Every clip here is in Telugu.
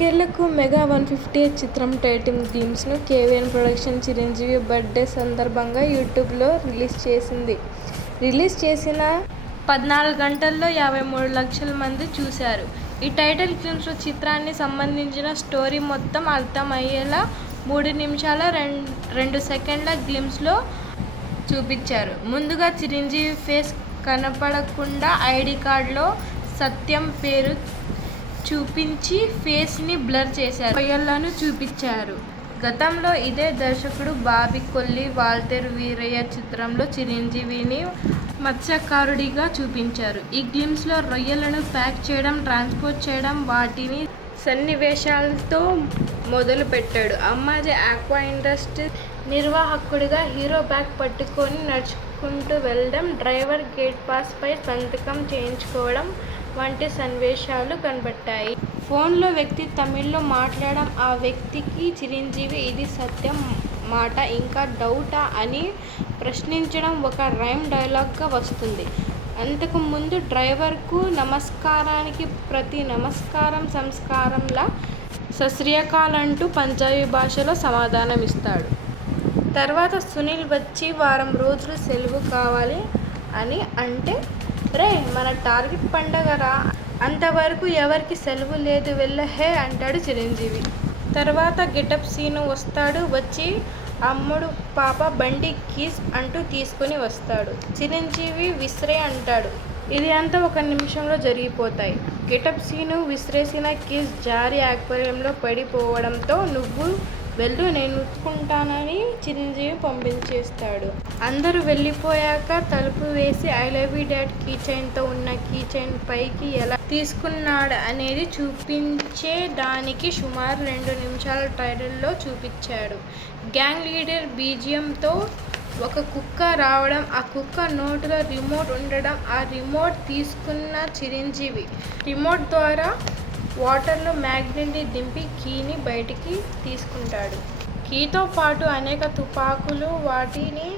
పాతికేళ్లకు మెగా 150 చిత్రం టైటిల్ గ్లింప్స్ను కేవీఎన్ ప్రొడక్షన్స్ చిరంజీవి బర్త్డే సందర్భంగా యూట్యూబ్లో రిలీజ్ చేసింది. రిలీజ్ చేసిన 14 గంటల్లో 53 లక్షల మంది చూశారు. ఈ టైటిల్ గ్లింప్స్లో చిత్రానికి సంబంధించిన స్టోరీ మొత్తం అర్థమయ్యేలా 3 నిమిషాల 2 సెకండ్ల గ్లింప్స్లో చూపించారు. ముందుగా చిరంజీవి ఫేస్ కనపడకుండా ఐడి కార్డులో సత్యం పేరు చూపించి ఫేస్ని బ్లర్ చేశారు. రొయ్యలను చూపించారు. గతంలో ఇదే దర్శకుడు బాబీ కొల్లి వాల్తేరు వీరయ్య చిత్రంలో చిరంజీవిని మత్స్యకారుడిగా చూపించారు. ఈ గ్లింప్స్లో రొయ్యలను ప్యాక్ చేయడం, ట్రాన్స్పోర్ట్ చేయడం వాటిని సన్నివేశాలతో మొదలుపెట్టాడు. అమ్మాజీ ఆక్వా ఇండస్ట్రీ నిర్వాహకుడిగా హీరో బ్యాగ్ పట్టుకొని నడుచుకుంటూ వెళ్లడం, డ్రైవర్ గేట్ పాస్ పై సంతకం చేయించుకోవడం వంటి సన్నివేశాలు కనబడ్డాయి. ఫోన్లో వ్యక్తి తమిళ్లో మాట్లాడడం, ఆ వ్యక్తికి చిరంజీవి ఇది సత్యం మాట ఇంకా డౌటా అని ప్రశ్నించడం ఒక రైమ్ డైలాగ్గా వస్తుంది. అంతకు ముందు డ్రైవర్కు నమస్కారానికి ప్రతి నమస్కారం సంస్కారంలా సశ్రీయకాల్ అంటూ పంజాబీ భాషలో సమాధానమిస్తాడు. తర్వాత సునీల్ వచ్చి వారం రోజులు సెలవు కావాలి అని అంటే, రే మన టార్గెట్ పండగరా, అంతవరకు ఎవరికి సెలవు లేదు వెళ్ళహే అంటాడు చిరంజీవి. తర్వాత గెటప్ సీను వస్తాడు. వచ్చి అమ్ముడు పాప బండి కీస్ అంటూ తీసుకుని వస్తాడు. చిరంజీవి విసిరే అంటాడు. ఇది అంతా 1 నిమిషంలో జరిగిపోతాయి. గెటప్ సీను విసిరేసిన కీస్ జారి ఆక్వేరియంలో పడిపోవడంతో నువ్వు వెళ్ళు నేను ఉతుక్కుంటానని చిరంజీవి పంపించేస్తాడు. అందరూ వెళ్ళిపోయాక తలుపు వేసి I love you dad key చైన్తో ఉన్న కీ చైన్ పైకి ఎలా తీసుకున్నాడు అనేది చూపించే దానికి సుమారు 2 నిమిషాల ట్రైలర్లో చూపించాడు. గ్యాంగ్ లీడర్ బీజిఎంతో ఒక కుక్క రావడం, ఆ కుక్క నోటిలో రిమోట్ ఉండడం, ఆ రిమోట్ తీసుకున్న చిరంజీవి రిమోట్ ద్వారా వాటర్లో మ్యాగ్నెట్ని దింపి కీని బయటికి తీసుకుంటాడు. కీతో పాటు అనేక తుపాకులు వాటిని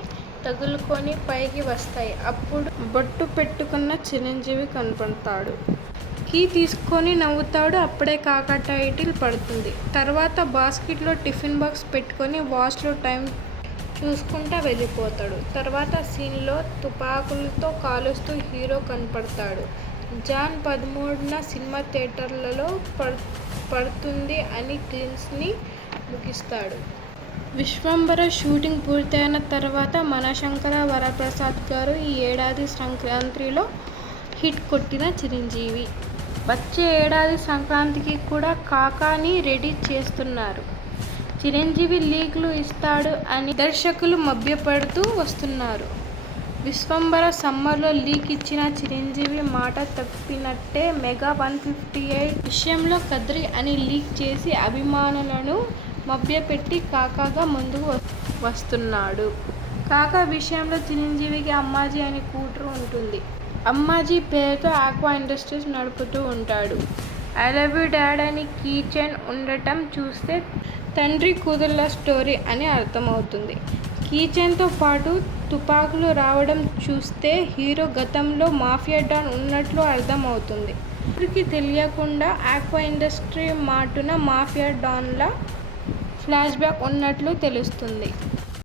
తగులుకొని పైకి వస్తాయి. అప్పుడు బొట్టు పెట్టుకున్న చిరంజీవి కనపడతాడు. కీ తీసుకొని నవ్వుతాడు. అప్పుడే కాకా టైటిల్ పడుతుంది. తర్వాత బాస్కెట్లో టిఫిన్ బాక్స్ పెట్టుకొని వాచ్లో టైం చూసుకుంటా వెళ్ళిపోతాడు. తర్వాత సీన్లో తుపాకులతో కాలుస్తూ హీరో కనపడతాడు. జాన్ 13న సినిమా థియేటర్లలో పడుతుంది అని గ్లింప్స్ని ముగిస్తాడు. విశ్వంబర షూటింగ్ పూర్తయిన తర్వాత మనశంకర వరప్రసాద్ గారు ఈ ఏడాది సంక్రాంతిలో హిట్ కొట్టిన చిరంజీవి వచ్చే ఏడాది సంక్రాంతికి కూడా కాకాని రెడీ చేస్తున్నారు. చిరంజీవి లీక్లు ఇస్తాడు అని దర్శకులు మభ్యపెడుతూ వస్తున్నారు. విశ్వంబర సమ్మర్లో లీక్ ఇచ్చిన చిరంజీవి మాట తప్పినట్టే. మెగా 158 విషయంలో కద్రి అని లీక్ చేసి అభిమానులను మభ్యపెట్టి కాకాగా ముందుకు వస్తున్నాడు. కాకా విషయంలో చిరంజీవికి అమ్మాజీ అనే కూతురు ఉంటుంది. అమ్మాజీ పేరుతో ఆక్వా ఇండస్ట్రీస్ నడుపుతూ ఉంటాడు. ఐ లవ్ యూ డాడ్ అని కీ చైన్ ఉండటం చూస్తే తండ్రి కూతుళ్ల స్టోరీ అని అర్థమవుతుంది. కీ చైన్తో పాటు తుపాకులు రావడం చూస్తే హీరో గతంలో మాఫియా డాన్ ఉన్నట్లు అర్థమవుతుంది. ఎవరికి తెలియకుండా ఆక్వా ఇండస్ట్రీ మాటున మాఫియా డాన్ల ఫ్లాష్ బ్యాక్ ఉన్నట్లు తెలుస్తుంది.